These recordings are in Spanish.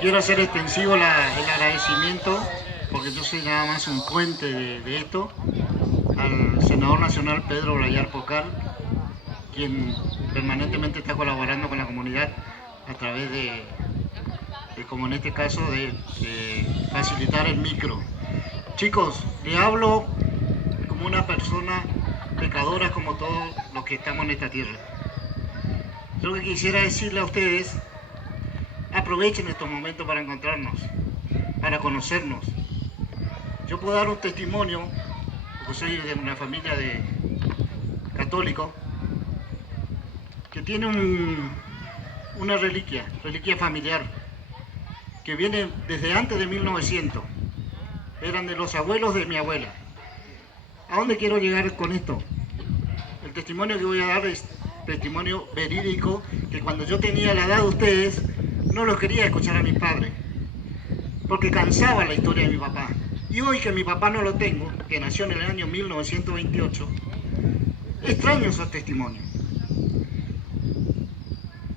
Quiero hacer extensivo el agradecimiento, porque yo soy nada más un puente de esto, al senador nacional Pedro Blayar Pocal, quien permanentemente está colaborando con la comunidad a través como en este caso, de facilitar el micro. Chicos, le hablo como una persona pecadora como todos los que estamos en esta tierra. Yo lo que quisiera decirle a ustedes: aprovechen estos momentos para encontrarnos, para conocernos. Yo puedo dar un testimonio, porque soy de una familia de católico, que tiene una reliquia familiar, que viene desde antes de 1900. Eran de los abuelos de mi abuela. ¿A dónde quiero llegar con esto? El testimonio que voy a dar es testimonio verídico, que cuando yo tenía la edad de ustedes, no lo quería escuchar a mis padres, porque cansaba la historia de mi papá. Y hoy que mi papá no lo tengo, que nació en el año 1928, extraño esos testimonios.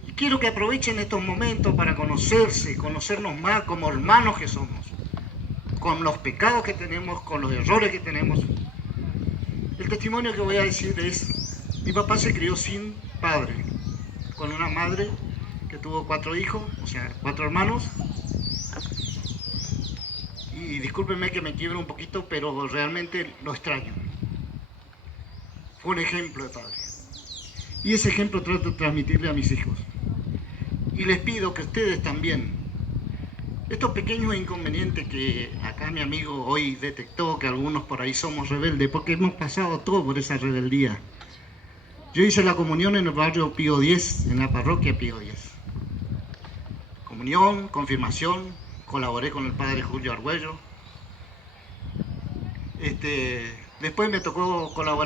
Y quiero que aprovechen estos momentos para conocernos más como hermanos que somos, con los pecados que tenemos, con los errores que tenemos. El testimonio que voy a decir es: mi papá se crió sin padre, con una madre que tuvo 4 hijos, o sea, 4 hermanos. Y discúlpenme que me quiebro un poquito, pero realmente lo extraño. Fue un ejemplo de padre. Y ese ejemplo trato de transmitirle a mis hijos. Y les pido que ustedes también, estos pequeños inconvenientes que acá mi amigo hoy detectó, que algunos por ahí somos rebeldes, porque hemos pasado todo por esa rebeldía. Yo hice la comunión en el barrio Pío X, en la parroquia Pío X. Comunión, confirmación, colaboré con el padre Julio Argüello. Después me tocó colaborar